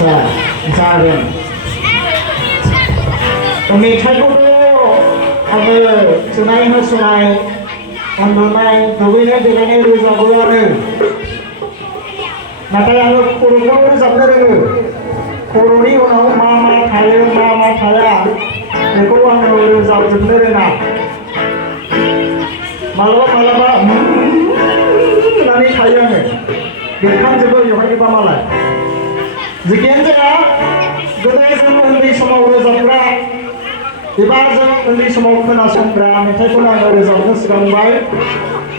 जागोन मेथाइखौबो आङो सुनाय होसुनाय उन्दुनाय दुगैनाय देलायनाय रोजाबोआनो नाथाय आङो खर'खौ रोजाबनो रोङो खर'नि उनाव मा मा थायो मा मा थाया बेखौ आङो रोजाबजोबनो रोङा मालाबा मालाबा होननानै थायो आङो बेरखांजोबो बेवहायनोबा मालाय जिखियानो जाया गोदो जों उन्दै समाव रोजाबग्रा एबा जों उन्दै समाव खोनासंग्रा मेथाइखौनो आङो रोजाबनो सिगांबाय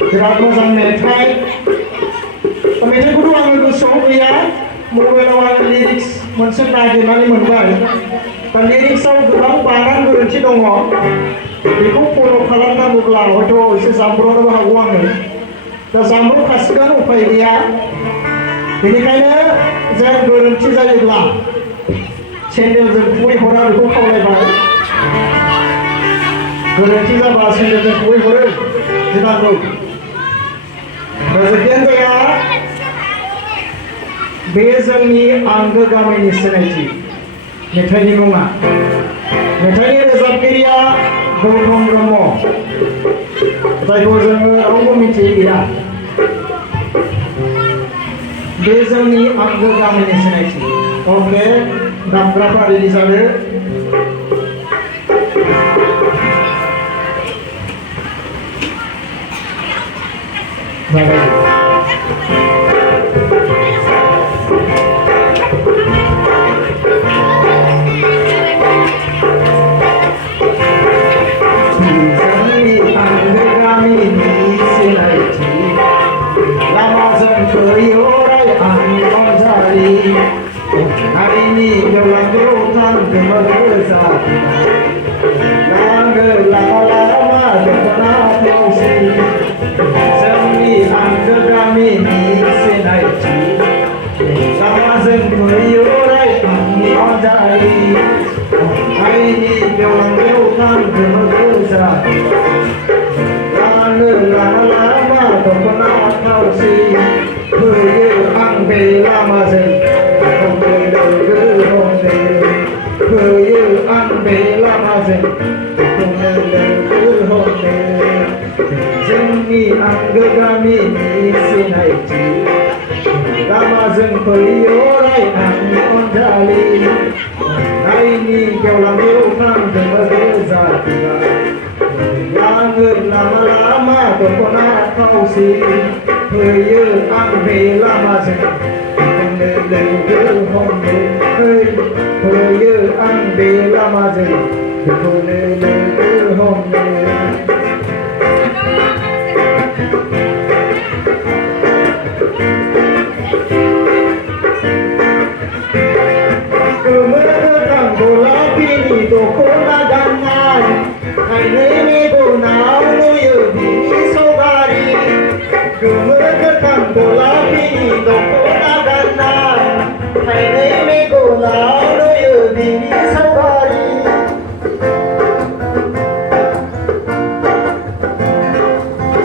बिराद मोजां मेथाइ मेथाइखौथ' आङो गोसोआव गैया मबाइलाव आङो लिरिक्स मोनसे नागिरनानै मोनबाय दा लिरिक्सआव गोबां बानान गोरोन्थि दङ बेखौ फल' खालामनांगौब्ला हयथ' एसे जामब्रनोबो हागौ आङो दा जामब्रखासिगोन उफाय गैया बेनिखायनो जों गोरोन्थि जायोब्ला सेन्देलजों खुबैहरा बेखौ खावलायबाय गोरोन्थि जाबा सेन्देलजों खुबैहरो गिनांगौ जिखियानो जाया बे जोंनि आंगो गामिनि सिनायथि मेथाइनि मुङा मेथाइनि रोजाबगिरिया गौतम ब्रह्म जायखौ जोङो रावबो मिथिया बे जोंनि आंगो गामिनि सिनायथि अके दामग्राफ्रा रेडि जादो हारिनि गेवलांगौ थांखोमा गोजान नांगो लामा लामा दख'ना थावसि जोंनि आंगो गामिनि सिनायथि लामाजों फैयो अराय आंनि अनजालि हारिनि गेवलांगौ थांखोमा गोजान नांगो लामा लामा दख'ना थावसि फैयो आं बे लामाजों फैयो आं बे लामाजों जोंनि आंगो गामिनि सिनायथि लामाजों फैयो अराय आंनि अनजालि नायनि गेवलांगौ थांखोमा गोजान लाङो लामा लामा दख'ना थावसि फैयो आं बे लामाजों लोगो हमनो फैयो आं बे लामाजों बेखौनो लोगो हमनो गोमो गोथां गलापिनि दख'ना गाननाय थाइनै मेगनाव नुयो बिनि सावगारि गोमो गोथां गलापिनि दख'ना गाननाय थाइनै मेगनाव नुयो बिनि सावगारि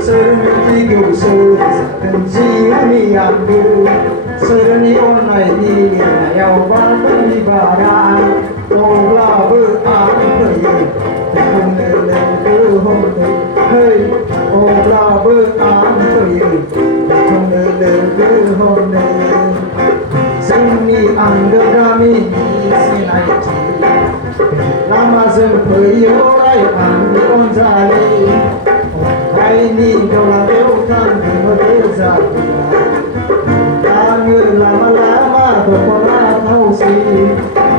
सोर मिथिगौ सोर जागोन जिउनि आंगो सोरनि अननायनि लिरनायाव बारनि बारा अब्लाबो आं फैयो बेखौनो लोगो हमनो अब्लाबो आं फैयो बेखौनो लोगो हमनो जोंनि आंगो गामिनि सिनायथि लामाजों फैयो अराय आंनि अनजालि हायनि गेवलांगौ थांखोमा गोजान लाङो लामा लामा दख'ना थावसि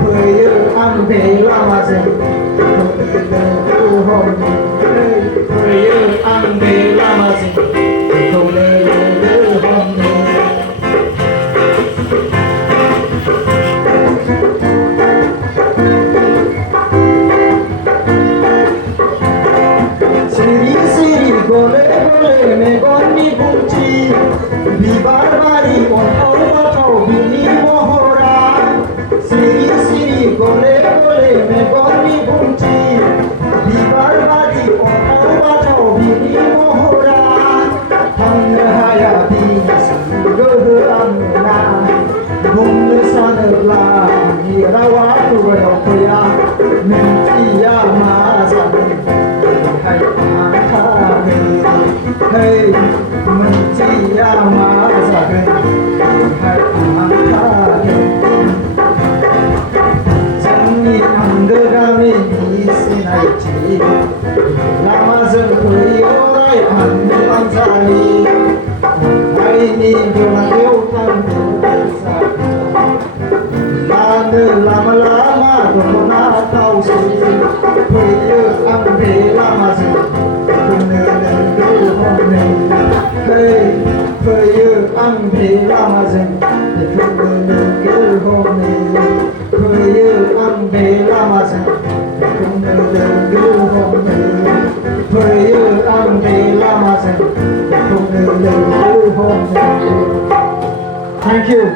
फैयो आं बे लामाजों लोगो हमनो फैयो आं बे लामाजों बेखौनो लोगो हमनो सिरि सिरि गले गले मेगननि बुंथि बिबार बारि अन्थाव बाथाव बिनि महरा सिरि सिरि गले गले मेगननि बुंथि बिबार बारि अन्थाव बाथाव बिनि महरा थांनो हाया दिनैसिम गोहो आंना बुंनो सानोब्ला you